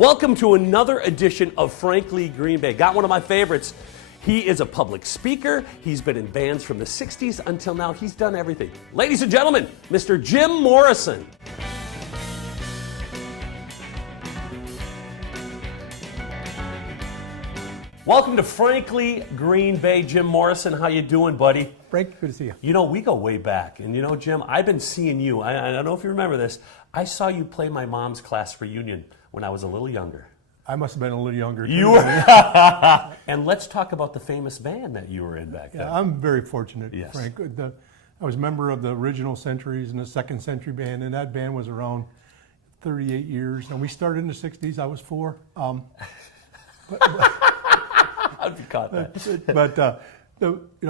Welcome to another edition of Frankly Green Bay. Got one of my favorites. He is a public speaker. He's been in bands from the 60s until now. He's done everything. Ladies and gentlemen, Mr. Jim Morrison. Welcome to Frankly Green Bay. Jim Morrison, how you doing, buddy? Frank, good to see you. You know, we go way back. And you know, Jim, I've been seeing you. I don't know if you remember this. I saw you play my mom's class reunion when I was a little younger. I must have been a little younger, too. You were. And let's talk about the famous band that you were in back then. Yeah, I'm very fortunate, Yes. Frank. I was a member of the original Centuries and the Second Century Band, and that band was around 38 years. And we started in the 60s. I was 4. How'd you caught that? But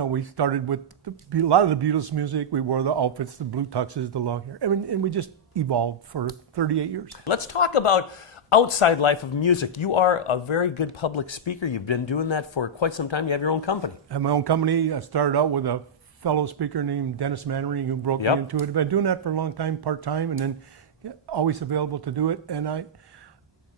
we started with a lot of the Beatles music. We wore the outfits, the blue tuxes, the long hair. I mean, and we just evolved for 38 years. Let's talk about outside life of music. You are a very good public speaker. You've been doing that for quite some time. You have your own company. I have my own company. I started out with a fellow speaker named Dennis Mannering who broke me into it. I've been doing that for a long time, part-time, and then always available to do it. And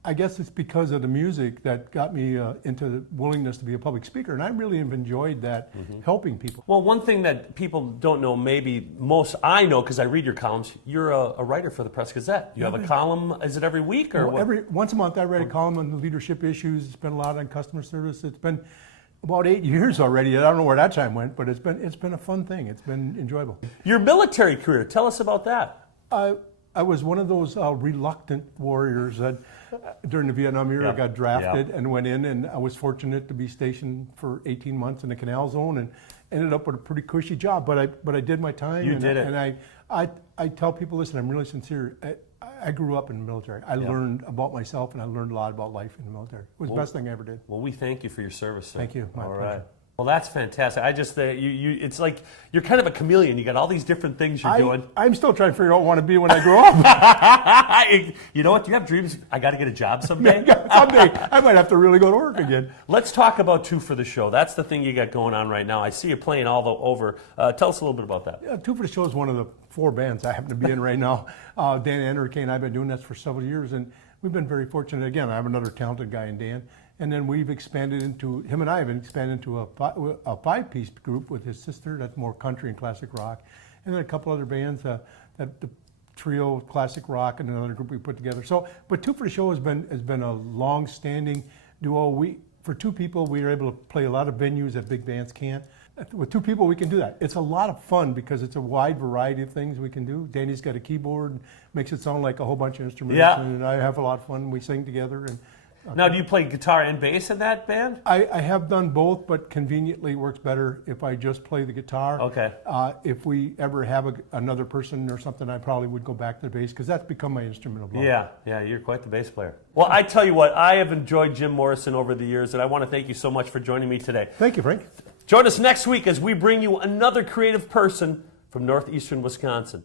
I guess it's because of the music that got me into the willingness to be a public speaker, and I really have enjoyed that, helping people. Well, one thing that people don't know, maybe most I know because I read your columns, you're a writer for the Press-Gazette. You have a column, is it every week? Or once a month I write a column on leadership issues. It's been a lot on customer service. It's been about 8 years already. I don't know where that time went, but it's been a fun thing. It's been enjoyable. Your military career, tell us about that. I was one of those reluctant warriors that during the Vietnam era got drafted and went in, and I was fortunate to be stationed for 18 months in the Canal Zone and ended up with a pretty cushy job. But I did my time. You did it. And I tell people, listen, I'm really sincere. I grew up in the military. I learned about myself, and I learned a lot about life in the military. It was the best thing I ever did. Well, we thank you for your service, sir. Thank you. My pleasure. Right. Well, that's fantastic. I just, it's like you're kind of a chameleon. You got all these different things you're doing. I'm still trying to figure out what I want to be when I grow up. You know what? Do you have dreams? I got to get a job someday? Someday. I might have to really go to work again. Let's talk about Two for the Show. That's the thing you got going on right now. I see you playing all over. Tell us a little bit about that. Yeah, Two for the Show is one of the 4 bands I happen to be in right now. Dan Enrique and I have been doing this for several years, and we've been very fortunate. Again, I have another talented guy in Dan. And then we've expanded into, him and I have expanded into a 5-piece group with his sister that's more country and classic rock. And then a couple other bands, the trio of classic rock and another group we put together. But Two for the Show has been a long-standing duo. For 2 people, we are able to play a lot of venues that big bands can't. With 2 people, we can do that. It's a lot of fun because it's a wide variety of things we can do. Danny's got a keyboard, makes it sound like a whole bunch of instruments. Yeah. And I have a lot of fun. We sing together. And now, do you play guitar and bass in that band? I have done both, but conveniently it works better if I just play the guitar. Okay. If we ever have another person or something, I probably would go back to the bass because that's become my instrument of love. Yeah, you're quite the bass player. Well, I tell you what, I have enjoyed Jim Morrison over the years, and I want to thank you so much for joining me today. Thank you, Frank. Join us next week as we bring you another creative person from northeastern Wisconsin.